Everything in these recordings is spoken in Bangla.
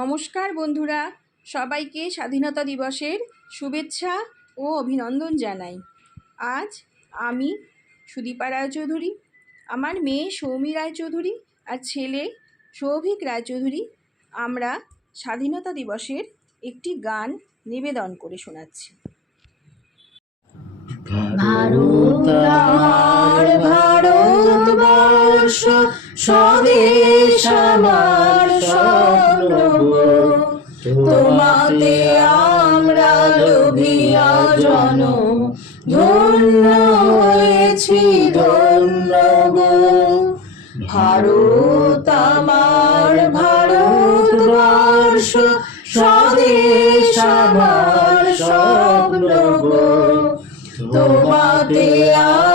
নমস্কার বন্ধুরা, সবাইকে স্বাধীনতা দিবসের শুভেচ্ছা ও অভিনন্দন জানাই। আজ আমি সুদীপা রায়চৌধুরী, আমার মেয়ে সৌমি রায়চৌধুরী আর ছেলে সৌভিক রায়চৌধুরী আমরা স্বাধীনতা দিবসের একটি গান নিবেদন করে শোনাচ্ছি। ভারত আমার ভারতবর্ষ, স্বদেশ আমার স্বপ্ন, তোমাতে আমরা লোভিয়া জন, ধন্য হয়েছি ধন্য গো। ভারত আমার ভারতবর্ষ, স্বদেশ আমার স্বপ্ন গো, তোমাতে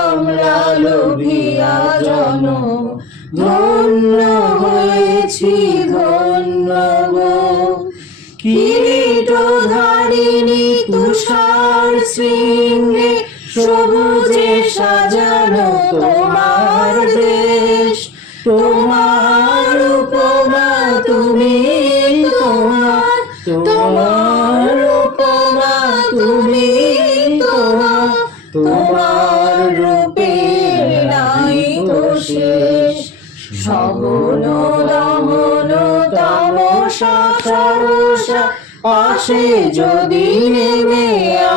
আমরা লোভিয়া জন, ধন্য হয়েছি ধন্য গো। কিরীটধারিণী তুষার শৃঙ্গে, সবুজে সাজানো তোমার দেশ, তোমার উপমা তুমি, তোমার উপমা তুমি, তোমার রূপে নাই তো শেষ। সগুণ দমন তামসা সরসা আসে যদি নেমে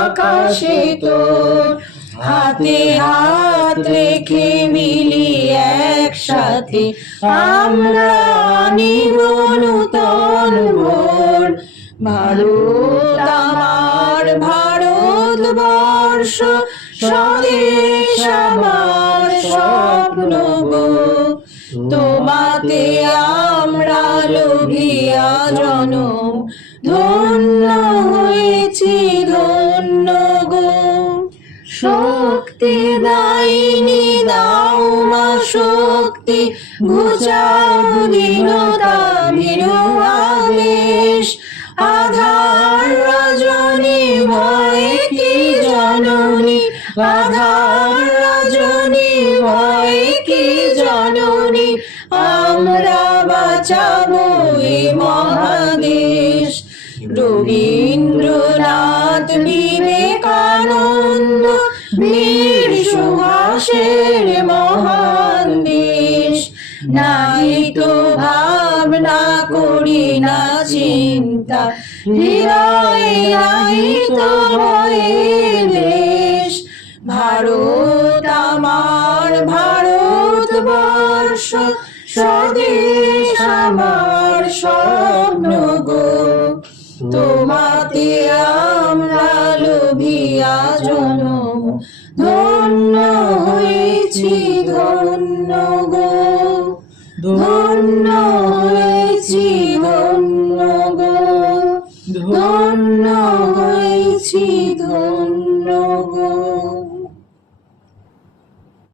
আকাশে তোর, হাতে হাত রেখে মিলি একসাথে আমরা আনিব নূতন ভোর। ভারত আমার ভারতবর্ষ, স্বদেশ আমার স্বপ্ন গো, তোমাতে আমরা লোভিয়া জন, ধন্য হয়েছি ধন্য গো। শক্তি দায়িনী দাও মা শক্তি, ঘুচাও দীনতা ভীরু আবেশ। আধার রজনী ভয়ে কি জননী, আধার রজনী ভয়ে কি জননী, আমরা বাঁচাবো এ মহাদেশ। রবীন্দ্রনাথ বিবেকানন্দ বীর সুভাষের মহান দেশ, নাই তো ভাবনা করি না চিন্তা, হৃদয়ে নাই তো ভয়ের দেশ। ভারত আমার ভারতবর্ষ, স্বদেশ আমার স্বপ্ন গো, তোমাতে আমরা লোভিয়া জন, ধন্য হয়েছি ধন্য গো, ধন্য হয়েছি ধন্য গো, ধন্য হয়েছি ধন্য গো।